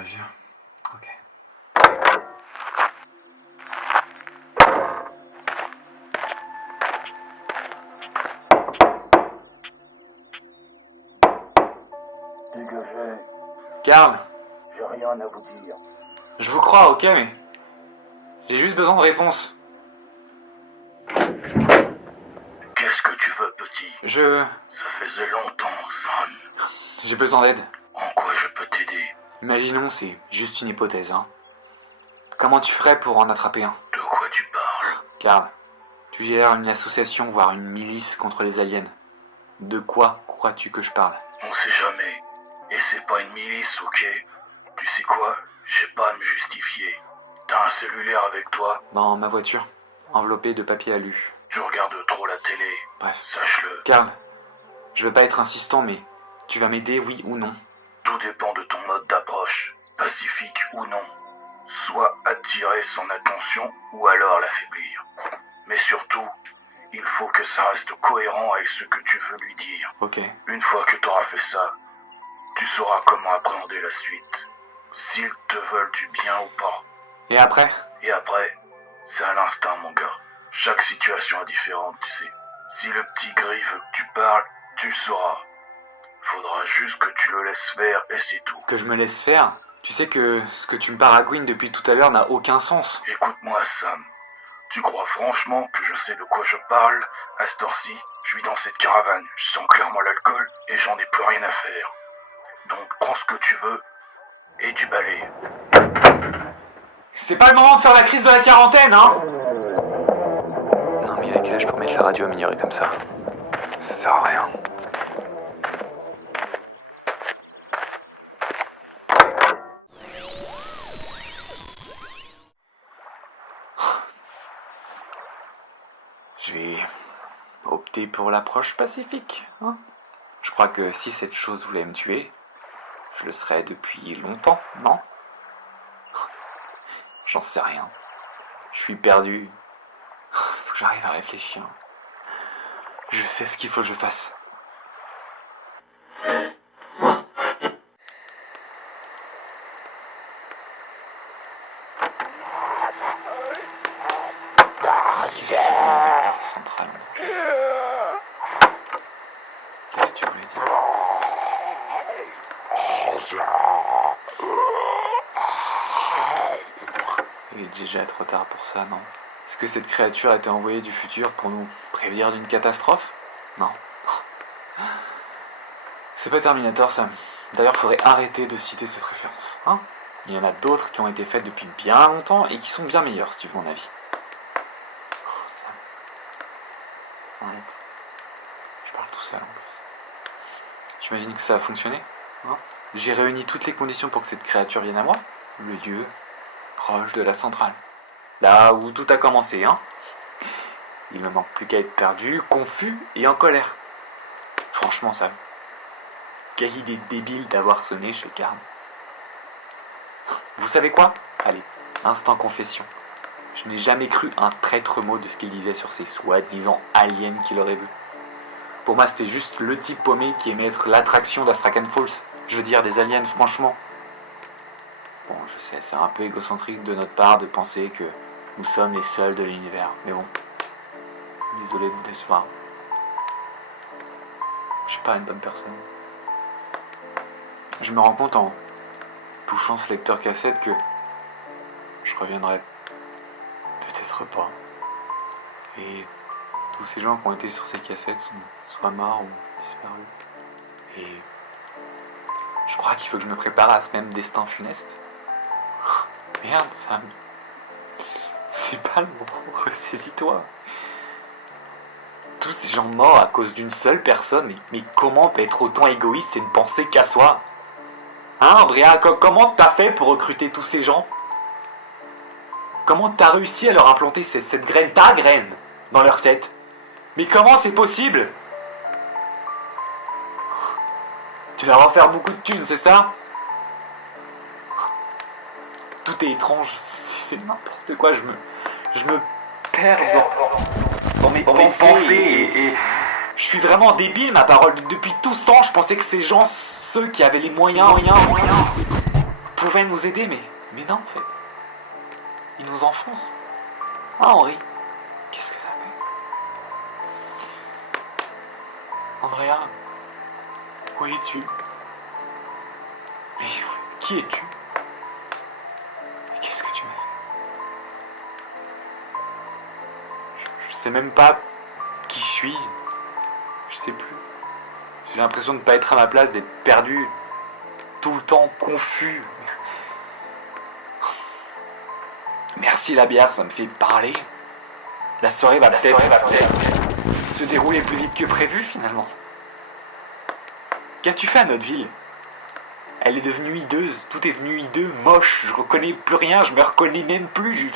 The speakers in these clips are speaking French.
viens. Ok. Dégagez. Karl, J'ai rien à vous dire. je vous crois, ok, mais j'ai juste besoin de réponses. Qu'est-ce que tu veux, petit? Ça faisait longtemps, Sam. J'ai besoin d'aide. En quoi je peux t'aider? Imaginons, c'est juste une hypothèse, hein. Comment tu ferais pour en attraper un? De quoi tu parles? Karl, tu gères une association, voire une milice contre les aliens. De quoi crois-tu que je parle? On sait jamais. Et c'est pas une milice, ok? Tu sais quoi? J'ai pas à me justifier. T'as un cellulaire avec toi? Dans ma voiture, enveloppée de papier alu. Tu regardes trop la télé. Bref. Sache-le. Karl, je veux pas être insistant, mais tu vas m'aider, oui ou non? Tout dépend de ton mode d'approche, pacifique ou non. Soit attirer son attention ou alors l'affaiblir. Mais surtout, il faut que ça reste cohérent avec ce que tu veux lui dire. Ok. Une fois que t'auras fait ça, tu sauras comment appréhender la suite. S'ils te veulent du bien ou pas. Et après? Et après, c'est à l'instinct, mon gars. Chaque situation est différente, tu sais. Si le petit gris veut que tu parles, tu sauras. Faudra juste que tu le laisses faire et c'est tout. Que je me laisse faire? Tu sais que ce que tu me paragouines depuis tout à l'heure n'a aucun sens. Écoute-moi, Sam. Tu crois franchement que je sais de quoi je parle? À cette heure-ci, je suis dans cette caravane. Je sens clairement l'alcool et j'en ai plus rien à faire. Donc prends ce que tu veux et du balai. C'est pas le moment de faire la crise de la quarantaine, hein? Non mais il a quel âge pour mettre la radio à minorer comme ça? Ça sert à rien. Je vais opter pour l'approche pacifique, hein? Je crois que si cette chose voulait me tuer, je le serais depuis longtemps, non? J'en sais rien. Je suis perdu. Faut que j'arrive à réfléchir. Je sais ce qu'il faut que je fasse. Centrale. Qu'est-ce que tu voulais dire? Il est déjà trop tard pour ça, non? Est-ce que cette créature a été envoyée du futur pour nous prévenir d'une catastrophe? Non. C'est pas Terminator, ça. D'ailleurs, faudrait arrêter de citer cette référence, hein? Il y en a d'autres qui ont été faites depuis bien longtemps et qui sont bien meilleures, si tu veux mon avis. Arrête. Je parle tout seul, en plus. J'imagine que ça a fonctionné, hein? J'ai réuni toutes les conditions pour que cette créature vienne à moi. Le lieu proche de la centrale. Là où tout a commencé, hein. Il me manque plus qu'à être perdu, confus et en colère. Franchement, ça... Quelle idée débile d'avoir sonné chez Karl. Vous savez quoi? Allez, instant confession. Je n'ai jamais cru un traître mot de ce qu'il disait sur ces soi-disant aliens qu'il aurait vus. Pour moi, c'était juste le type paumé qui aimait être l'attraction d'Astrakhan Falls. Je veux dire, des aliens, franchement. Bon, je sais, c'est un peu égocentrique de notre part de penser que nous sommes les seuls de l'univers. Mais bon, désolé de vous décevoir. Je suis pas une bonne personne. Je me rends compte en touchant ce lecteur cassette que je reviendrai peut-être pas. Et tous ces gens qui ont été sur ces cassettes sont soit morts ou disparus. Et je crois qu'il faut que je me prépare à ce même destin funeste. Merde, Sam. C'est pas le moment, ressaisis-toi. Tous ces gens morts à cause d'une seule personne, mais comment peut être autant égoïste et ne penser qu'à soi? Hein, Andrea, comment t'as fait pour recruter tous ces gens? Comment t'as réussi à leur implanter cette graine, ta graine, dans leur tête? Mais comment c'est possible? Tu leur vas faire beaucoup de thunes, c'est ça? Tout est étrange, c'est n'importe quoi, je me perds dans mes pensées et je suis vraiment débile, ma parole. Depuis tout ce temps, je pensais que ces gens, ceux qui avaient les moyens, pouvaient nous aider, mais non, en fait. Ils nous enfoncent. Ah, Henri, qu'est-ce que ça fait? Andrea, où es-tu? Mais qui es-tu? Qu'est-ce que tu m'as fait? Je sais même pas qui je suis. Je sais plus. J'ai l'impression de ne pas être à ma place, d'être perdu, tout le temps confus. Merci la bière, ça me fait parler. La soirée va peut-être se dérouler plus vite que prévu finalement. Qu'as-tu fait à notre ville? Elle est devenue hideuse, tout est devenu hideux, moche, je reconnais plus rien, je me reconnais même plus.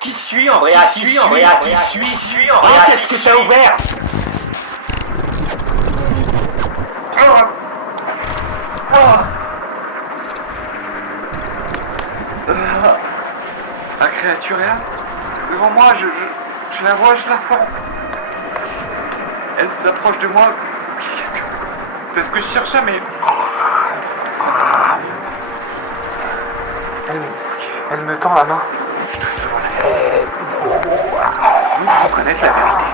Qui suis Andrea? Qui suis Andrea? Qui suis Andrea? Qu'est-ce que t'as ouvert? La créature est là, devant moi, je la vois, je la sens. Elle s'approche de moi. C'est ce que je cherchais, mais... Elle me tend la main. Je te sauve la vérité. Nous devons connaître la vérité.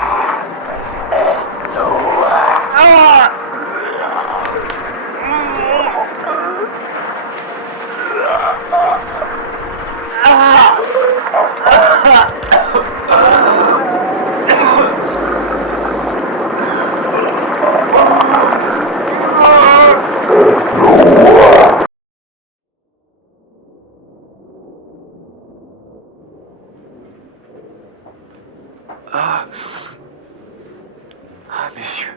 Messieurs,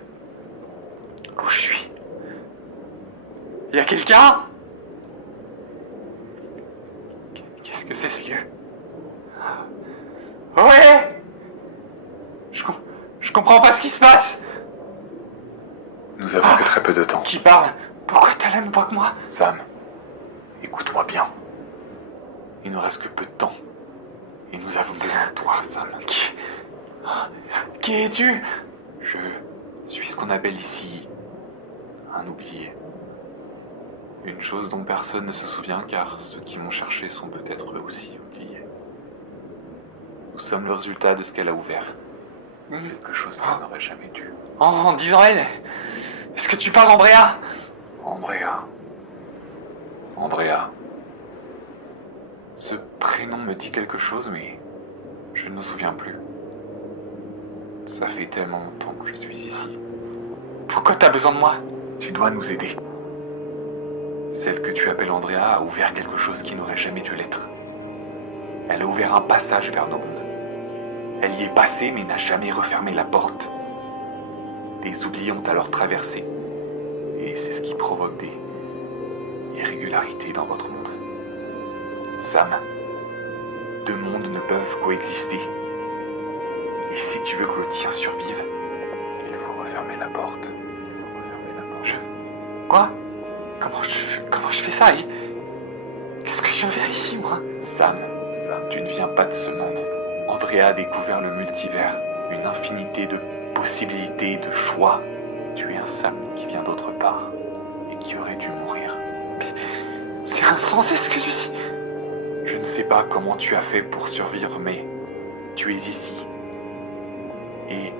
où je suis? Y a quelqu'un? Qu'est-ce que c'est ce lieu? Ouais! Je comprends pas ce qui se passe! Nous avons que très peu de temps. Qui parle? Pourquoi t'as la même voix que moi? Sam, écoute-moi bien. Il ne reste que peu de temps. Et nous avons besoin de toi, Sam. Qui es-tu? Je suis ce qu'on appelle ici un oublié. Une chose dont personne ne se souvient car ceux qui m'ont cherché sont peut-être eux aussi oubliés. Nous sommes le résultat de ce qu'elle a ouvert. Quelque chose qu'elle n'aurait jamais dû. En disant elle, est-ce que tu parles d'Andrea? Andrea. Ce prénom me dit quelque chose, mais je ne me souviens plus. Ça fait tellement longtemps que je suis ici. Pourquoi t'as besoin de moi? Tu dois nous aider. Celle que tu appelles Andrea a ouvert quelque chose qui n'aurait jamais dû l'être. Elle a ouvert un passage vers nos mondes. Elle y est passée mais n'a jamais refermé la porte. Les oubliés ont alors traversé. Et c'est ce qui provoque des irrégularités dans votre monde. Sam, deux mondes ne peuvent coexister. Et si tu veux que le tien survive, il faut refermer la porte. Quoi? Comment je fais ça? Qu'est-ce que je viens faire ici, moi? Sam, tu ne viens pas de ce monde. Andrea a découvert le multivers, une infinité de possibilités, de choix. Tu es un Sam qui vient d'autre part et qui aurait dû mourir. Mais c'est insensé ce que je dis. Je ne sais pas comment tu as fait pour survivre, mais tu es ici. Et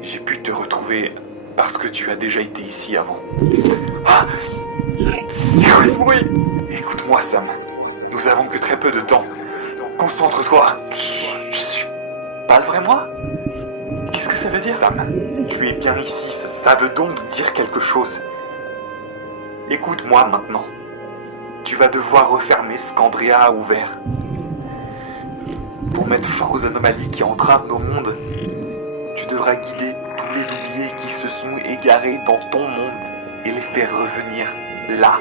j'ai pu te retrouver parce que tu as déjà été ici avant. Ah! C'est quoi ce bruit? Écoute-moi, Sam. Nous avons que très peu de temps. Concentre-toi. Je suis pas le vrai moi? Qu'est-ce que ça veut dire? Sam, tu es bien ici. Ça veut donc dire quelque chose. Écoute-moi maintenant. Tu vas devoir refermer ce qu'Andrea a ouvert. Pour mettre fin aux anomalies qui entravent nos mondes, tu devras guider tous les oubliés qui se sont égarés dans ton monde et les faire revenir là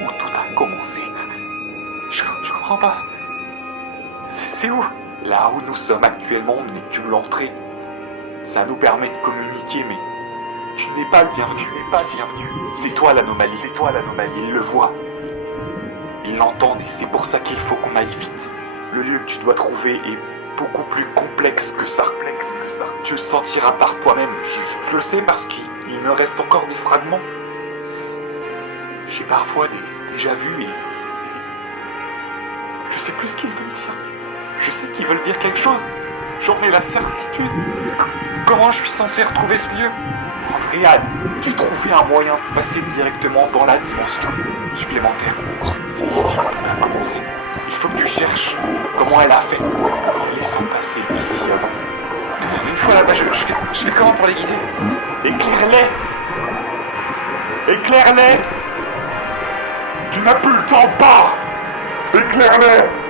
où tout a commencé. Je comprends pas. C'est où? Là où nous sommes actuellement n'est que l'entrée. Ça nous permet de communiquer, mais tu n'es pas le bienvenu. C'est toi l'anomalie. Ils le voient. Ils l'entendent et c'est pour ça qu'il faut qu'on aille vite. Le lieu que tu dois trouver est beaucoup plus complexe que ça. Tu le sentiras par toi-même. Je le sais parce qu'il me reste encore des fragments. J'ai parfois déjà vu et sais plus ce qu'ils veulent dire. Je sais qu'ils veulent dire quelque chose. J'en ai la certitude. Comment je suis censé retrouver ce lieu? Andrea, tu trouvais un moyen de passer directement dans la dimension supplémentaire. C'est ici qu'on peut commencer. Il faut que tu cherches comment elle a fait. Ils sont passés ici avant. Une fois là-bas, je fais comment pour les guider? Éclaire-les! Éclaire-les! Tu n'as plus le temps, pars! Éclaire-les!